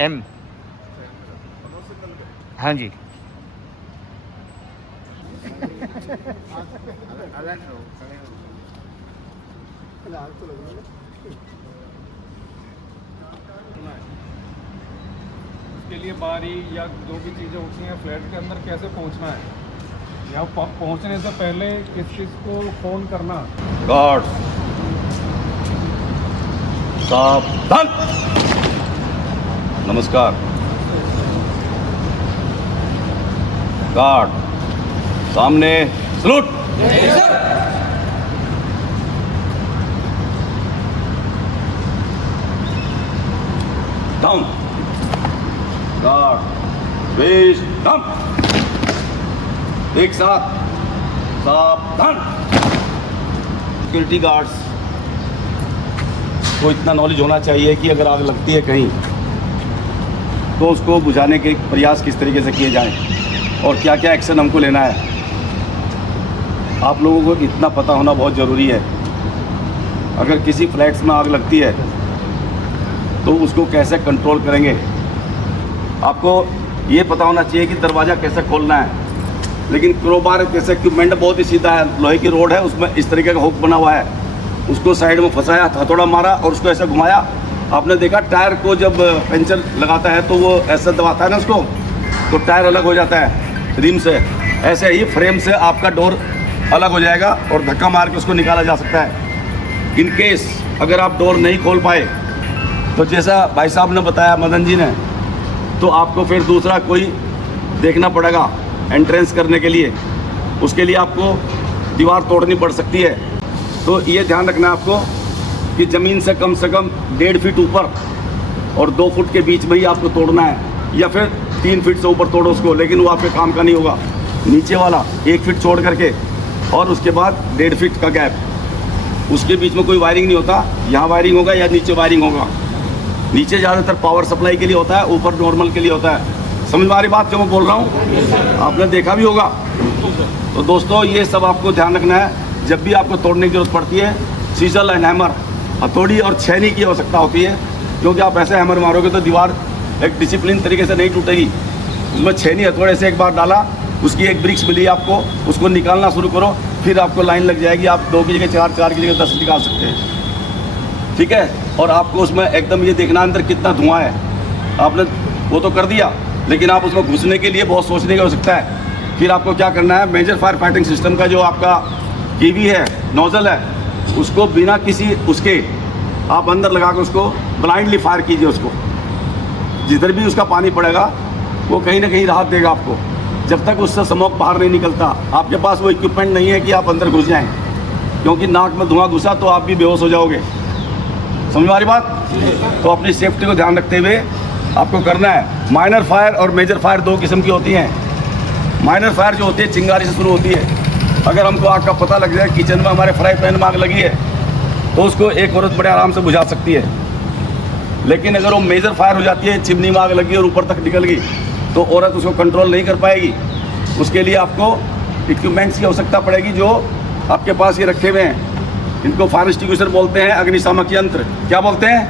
M. हाँ जी। उसके लिए बारी या जो भी चीज़ें होती हैं फ्लैट के अंदर कैसे पहुंचना है, या पहुंचने से पहले किस चीज़ को फ़ोन करना। गार्ड सावधान। नमस्कार। गार्ड सामने salute. Down. Guard face down. एक साथ सावधान। सिक्योरिटी गार्ड्स को इतना नॉलेज होना चाहिए कि अगर आग लगती है कहीं तो उसको बुझाने के प्रयास किस तरीके से किए जाएं और क्या क्या एक्शन हमको लेना है। आप लोगों को इतना पता होना बहुत ज़रूरी है। अगर किसी फ्लैट्स में आग लगती है तो उसको कैसे कंट्रोल करेंगे। आपको ये पता होना चाहिए कि दरवाज़ा कैसे खोलना है। लेकिन क्रोबार जैसे इक्विपमेंट बहुत ही सीधा है, लोहे की रोड है, उसमें इस तरीके का हुक बना हुआ है, उसको साइड में फंसाया, हथौड़ा मारा और उसको ऐसे घुमाया। आपने देखा टायर को जब पंचर लगाता है तो वो ऐसे दबाता है ना उसको, तो टायर अलग हो जाता है रिम से। ऐसे ही फ्रेम से आपका डोर अलग हो जाएगा और धक्का मार के उसको निकाला जा सकता है। इन केस अगर आप डोर नहीं खोल पाए तो जैसा भाई साहब ने बताया, मदन जी ने, तो आपको फिर दूसरा कोई देखना पड़ेगा एंट्रेंस करने के लिए। उसके लिए आपको दीवार तोड़नी पड़ सकती है। तो ये ध्यान रखना है आपको कि ज़मीन से कम 1.5 फीट ऊपर और 2 फुट के बीच में ही आपको तोड़ना है, या फिर 3 फीट से ऊपर तोड़ो उसको, लेकिन वो आपके काम का नहीं होगा। नीचे वाला 1 फीट छोड़ करके और उसके बाद 1.5 फीट का गैप, उसके बीच में कोई वायरिंग नहीं होता। यहाँ वायरिंग होगा या नीचे वायरिंग होगा। नीचे ज़्यादातर पावर सप्लाई के लिए होता है, ऊपर नॉर्मल के लिए होता है। समझ में आ रही बात जो मैं बोल रहा हूँ? आपने देखा भी होगा। तो दोस्तों ये सब आपको ध्यान रखना है। जब भी आपको तोड़ने की जरूरत पड़ती है, सीजल एंड हैमर, हथौड़ी और छेनी की आवश्यकता होती है, क्योंकि आप ऐसे हैमर मारोगे तो दीवार एक डिसिप्लिन तरीके से नहीं टूटेगी। उसमें छेनी हथौड़े से एक बार डाला, उसकी एक ब्रिक्स मिली आपको, उसको निकालना शुरू करो, फिर आपको लाइन लग जाएगी। आप 2 की जगह 4, 4 की जगह 10 निकाल सकते हैं। ठीक है। और आपको उसमें एकदम ये देखना अंदर कितना धुआं है। आपने वो तो कर दिया, लेकिन आप उसमें घुसने के लिए बहुत सोचने की आवश्यकता है। फिर आपको क्या करना है, मेजर फायर फाइटिंग सिस्टम का जो आपका कीवी है, नोजल है, उसको बिना किसी उसके आप अंदर लगा कर उसको ब्लाइंडली फायर कीजिए। उसको जिधर भी उसका पानी पड़ेगा वो कहीं ना कहीं राहत देगा आपको, जब तक उससे स्मोक बाहर नहीं निकलता। आपके पास वो इक्विपमेंट नहीं है कि आप अंदर घुस जाएं, क्योंकि नाक में धुआं घुसा तो आप भी बेहोश हो जाओगे। समझ में आ रही बात? तो अपनी सेफ्टी को ध्यान रखते हुए आपको करना है। माइनर फायर और मेजर फायर 2 किस्म की होती हैं। माइनर फायर जो होती है चिंगारी से शुरू होती है। अगर हमको आग का पता लग जाए, किचन में हमारे फ्राई पैन में आग लगी है, तो उसको एक औरत बड़े आराम से बुझा सकती है। लेकिन अगर वो मेजर फायर हो जाती है, चिमनी में आग लगी और ऊपर तक निकल गई, तो औरत उसको कंट्रोल नहीं कर पाएगी। उसके लिए आपको इक्विपमेंट्स की आवश्यकता पड़ेगी जो आपके पास ये रखे हुए हैं। इनको फायर एक्सटिंग्विशर बोलते हैं, अग्निशामक यंत्र। क्या बोलते हैं?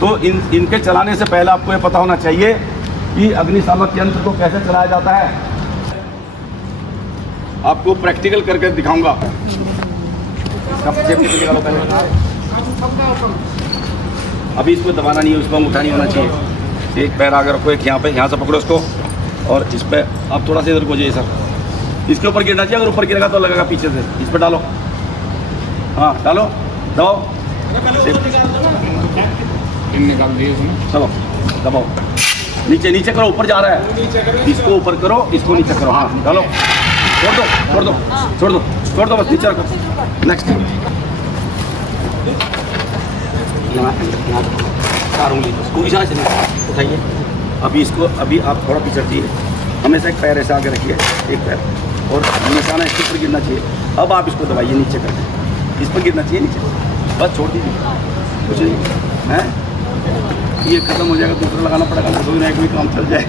तो इनके चलाने से पहले आपको ये पता होना चाहिए कि अग्निशामक यंत्र को कैसे चलाया जाता है। आपको प्रैक्टिकल करके दिखाऊंगा। अभी इसको दबाना नहीं है, उसको अंगूठा नहीं होना चाहिए। एक पैर आगे रखो, एक यहाँ पे, यहाँ से पकड़ो उसको, और इस पे आप थोड़ा सा इधर को जाइए सर। इसके ऊपर गिरना चाहिए, अगर ऊपर गिरेगा तो लगेगा पीछे से। इस पे डालो, हाँ डालो, दबाओ, निकाल दिए चलो दबाओ। नीचे नीचे करो, ऊपर जा रहा है, इसको ऊपर करो, इसको नीचे करो। हाँ डालो, छोड़ दो छोड़ दो छोड़ दो छोड़ दो, बस नीचे रखो। नेक्स्ट 4 उंगली इसको इशारा से उठाइए। अभी इसको, अभी आप थोड़ा पीछे हटिए, हमेशा एक पैर ऐसे आगे रखिए, एक पैर, और निशाना इसके ऊपर गिरना चाहिए। अब आप इसको दबाइए नीचे करके, इस पर गिरना चाहिए नीचे, बस छोड़ दीजिए, कुछ नहीं है। ये खत्म हो जाएगा, दूसरा लगाना पड़ेगा, तो एक भी काम चल जाए।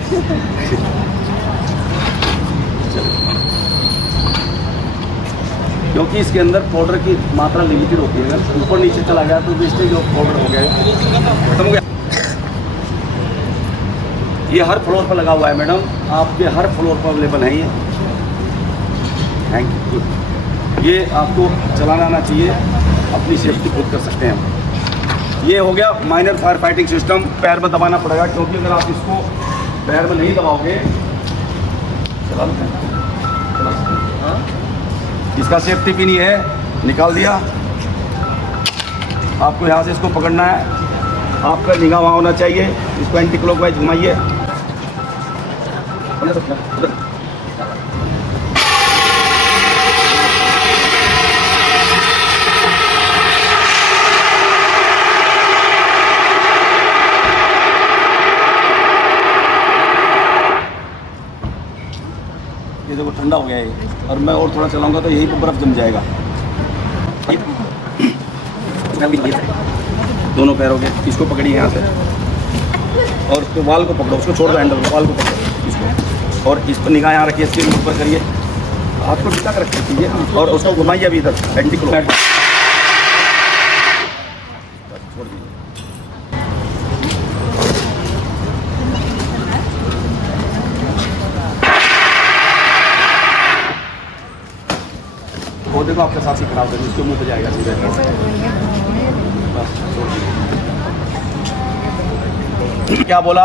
क्योंकि इसके अंदर पाउडर की मात्रा लिमिटेड होती है। अगर ऊपर नीचे चला गया तो वेस्टेज ऑफ पाउडर हो गया, खत्म हो गया। ये हर फ्लोर पर लगा हुआ है मैडम, आपके हर फ्लोर पर अवेलेबल है ये। Thank you. ये आपको चलाना आना चाहिए, अपनी सेफ्टी खुद कर सकते हैं। ये हो गया माइनर फायर फाइटिंग सिस्टम। पैर में दबाना पड़ेगा, क्योंकि अगर आप इसको पैर में नहीं दबाओगे, इसका सेफ्टी पिन ही है, निकाल दिया। आपको यहाँ से इसको पकड़ना है, आपका निगाह वहाँ होना चाहिए। इसको एंटी क्लॉकवाइज घुमाइए। ये देखो ठंडा हो गया है, और मैं और थोड़ा चलाऊंगा तो यहीं पर बर्फ़ जम जाएगा। दोनों पैरों के इसको पकड़िए यहाँ से, और उसको वाल को पकड़ो, उसको छोड़ दो, हैंडल वाल को पकड़ो इसको, और इस पर निगाह यहाँ रखिए, इसके ऊपर करिए, हाथ को टिका कर रख दीजिए, और उसको घुमाइए अभी इधर एंटी क्लॉक। छोड़ दीजिए। वो देखो आपके साथ ही खराब है, उसके मुंह पे जाएगा सीधे। क्या बोला?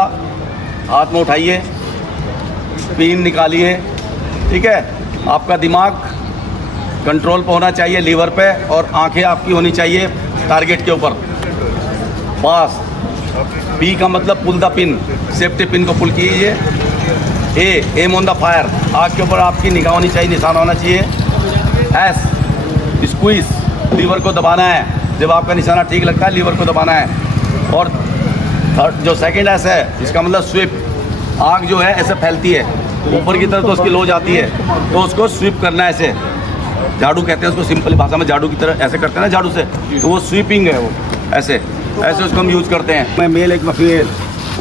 हाथ में उठाइए, पिन निकालिए, ठीक है। आपका दिमाग कंट्रोल पे होना चाहिए, लीवर पे, और आंखें आपकी होनी चाहिए टारगेट के ऊपर। पास पी का मतलब pull the pin, safety pin को पुल कीजिए। एम ऑन द फायर, आग के ऊपर आपकी निगाह होनी चाहिए, निशान होना चाहिए। एस स्क्वीज, लीवर को दबाना है, जब आपका निशाना ठीक लगता है लीवर को दबाना है। और थर्ड जो सेकंड एस है, इसका मतलब स्वीप, आग जो है ऐसे फैलती है ऊपर की तरफ तो उसकी लो जाती है, तो उसको स्वीप करना है ऐसे। झाड़ू कहते हैं उसको, सिंपल भाषा में झाड़ू की तरह ऐसे करते हैं ना झाड़ू से, तो वो स्वीपिंग है, वो ऐसे ऐसे उसको हम यूज़ करते हैं। मैं मेल, एक में फीमेल,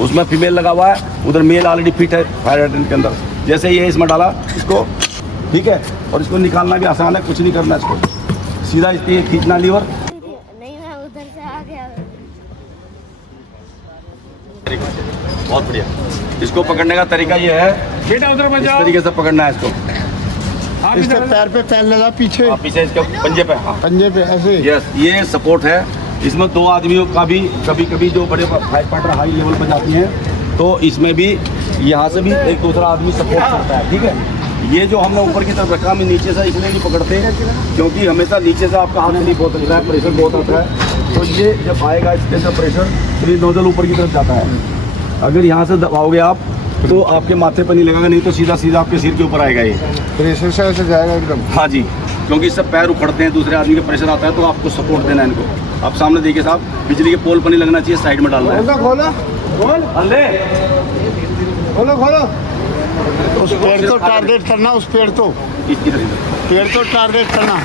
उसमें फीमेल लगा हुआ है, उधर मेल ऑलरेडी फिट है फायर हाइड्रेंट के अंदर। जैसे ये इसमें डाला इसको, ठीक है, और इसको निकालना भी आसान है, कुछ नहीं करना इसको, सीधा इसके खींचना लीवर। नहीं, मैं उधर से आ गया। बहुत बढ़िया। इसको पकड़ने का तरीका ये है, बेटा उधर इस बजाओ, तरीके से पकड़ना है इसको। आप इसके इधर पैर पे पैर लगा पीछे, आप पीछे इसके पंजे पे, हाँ पंजे पे ऐसे। यस, ये सपोर्ट है। इसमें दो आदमियों का भी कभी कभी जो बड़े फाइटर हाई लेवल पर जाती हैं, तो इसमें भी यहाँ से भी एक दूसरा आदमी सपोर्ट करता है, ठीक है। ये जो हमने ऊपर की तरफ रखा, हम नीचे से इसलिए नहीं पकड़ते, क्योंकि हमेशा नीचे से आपका हाथ नहीं बहुत आता है, प्रेशर बहुत आता है। तो ये जब आएगा इसके अंदर प्रेशर, तो ये नोजल ऊपर की तरफ जाता है। अगर यहाँ से दबाओगे आप, तो आपके माथे पर नहीं लगेगा, नहीं तो सीधा सीधा आपके सिर के ऊपर आएगा ये। प्रेशर से ऐसे जाएगा एकदम। हाँ जी, क्योंकि इससे पैर उखड़ते हैं, दूसरे आदमी का प्रेशर आता है, तो आपको सपोर्ट देना है इनको। आप सामने देखिए साहब, बिजली के पोल पर नहीं लगना चाहिए, साइड में डालना है। खोलो खोलो अल्ले खोलो खोलो। उस पेड़ को टारगेट करना, उस पेड़ को, इसकी तरह पेड़ को टारगेट करना।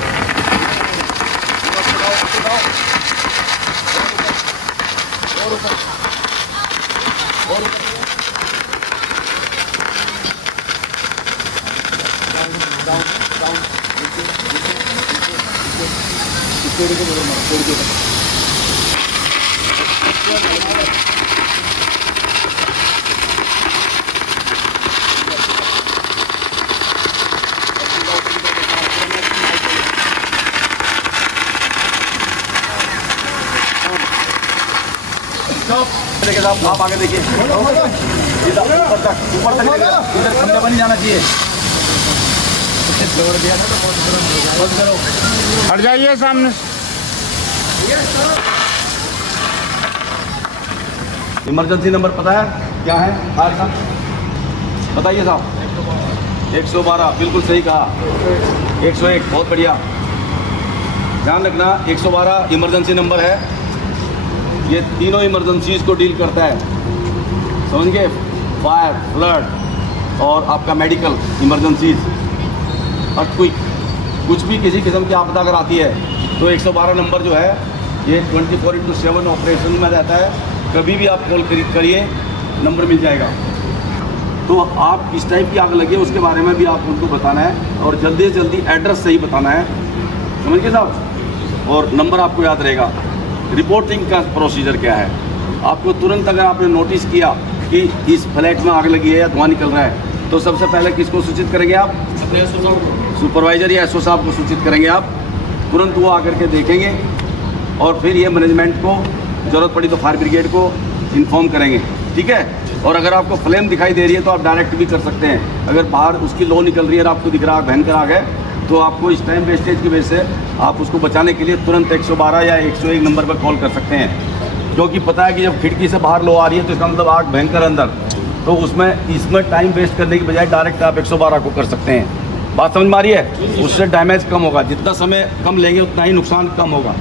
देखिए साहब, आप आगे देखिए, सीधा ऊपर तक इधर खंभे पर नहीं जाना चाहिए। हट जाइए सामने। इमरजेंसी नंबर पता है क्या है? फायर का बताइए साहब। 112, बिल्कुल सही कहा। 101, बहुत बढ़िया। ध्यान रखना, 112 इमरजेंसी नंबर है। ये तीनों इमरजेंसीज को डील करता है, समझ गए? फायर, फ्लड और आपका मेडिकल इमरजेंसीज, अर्थक्वेक, कुछ भी किसी किस्म की आपदा अगर आती है तो 112 नंबर जो है ये 24/7 ऑपरेशन में रहता है। कभी भी आप कॉल करिए, नंबर मिल जाएगा। तो आप किस टाइप की आग लगी है उसके बारे में भी आप उनको बताना है, और जल्दी से जल्दी एड्रेस सही बताना है। समझ गए साहब। और नंबर आपको याद रहेगा। रिपोर्टिंग का प्रोसीजर क्या है, आपको तुरंत अगर आपने नोटिस किया कि इस फ्लैट में आग लगी है या धुआं निकल रहा है, तो सबसे पहले किसको सूचित करेंगे आप? सुपरवाइजर या एसओ साहब को सूचित करेंगे आप। तुरंत वो आकर के देखेंगे और फिर ये मैनेजमेंट को ज़रूरत पड़ी तो फायर ब्रिगेड को इन्फॉर्म करेंगे, ठीक है। और अगर आपको फ्लेम दिखाई दे रही है तो आप डायरेक्ट भी कर सकते हैं। अगर बाहर उसकी लो निकल रही है और आपको दिख रहा है भयंकर आग है, तो आपको इस टाइम वेस्टेज की वजह से आप उसको बचाने के लिए तुरंत 112 या 101 नंबर पर कॉल कर सकते हैं। क्योंकि पता है कि जब खिड़की से बाहर लो आ रही है तो इसका मतलब आग भयंकर अंदर, तो इसमें टाइम वेस्ट करने की बजाय डायरेक्ट आप 112 को कर सकते हैं। बात समझ में आ रही है? उससे डैमेज कम होगा, जितना समय कम लेंगे उतना ही नुकसान कम होगा।